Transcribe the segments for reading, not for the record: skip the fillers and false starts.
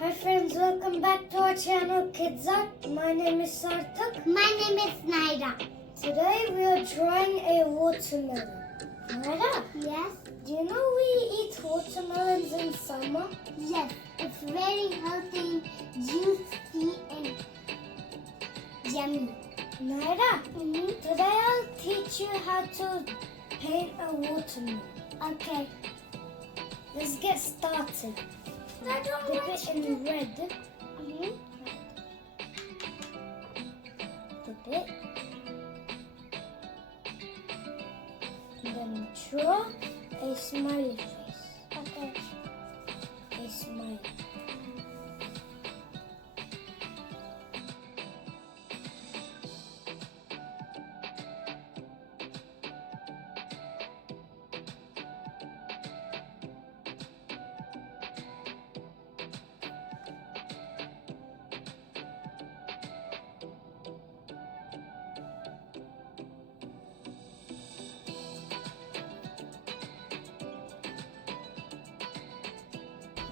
Hi friends, welcome back to our channel Kids Art. My name is Sarthak. My name is Naira. Today we are drawing a watermelon. Naira, Yes? do you know we eat watermelons in summer? Yes. It's very healthy, juicy, and yummy. Naira, today I'll teach you how to paint a watermelon. Okay. Let's get started. I don't Dip want it in red. Dip it. And then draw a smiley face. Okay. A smile.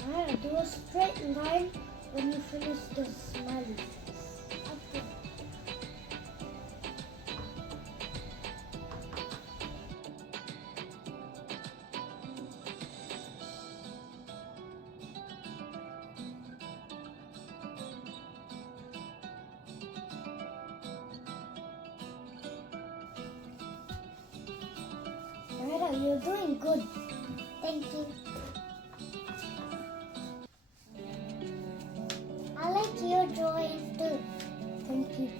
Now do a straight line when you finish the smiley face. Okay. Naira, you're doing good. Thank you. I like your drawing too. Thank you.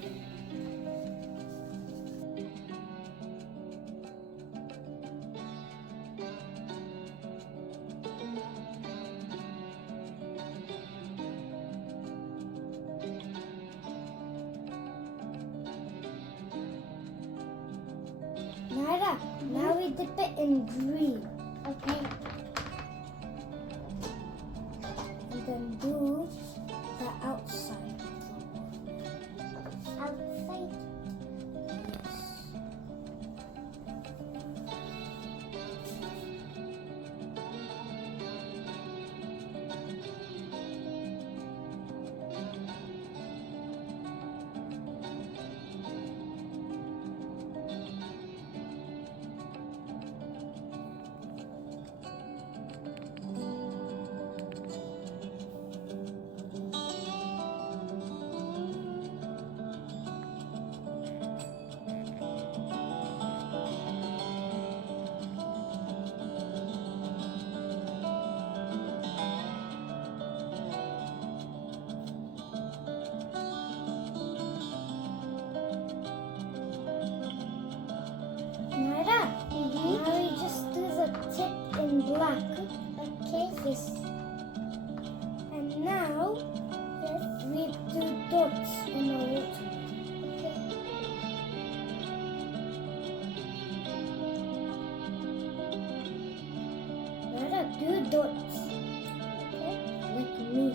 Naira, now we dip it in green. Okay. And then do the outside. Outside. Yes. Naira, now we just do the tip in black. Okay. This. And now we do dots in the water. Okay. Naira, do dots. Okay. Like me.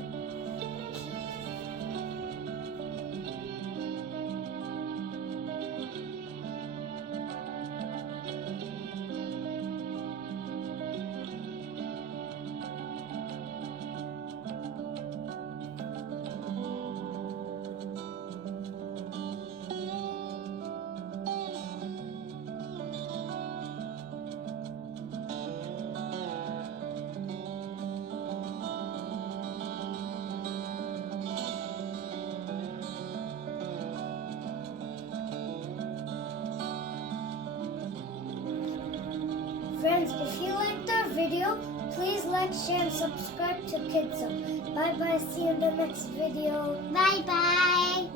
Friends, if you liked our video, please like, share, and subscribe to Kids Up. Bye bye. See you in the next video. Bye bye.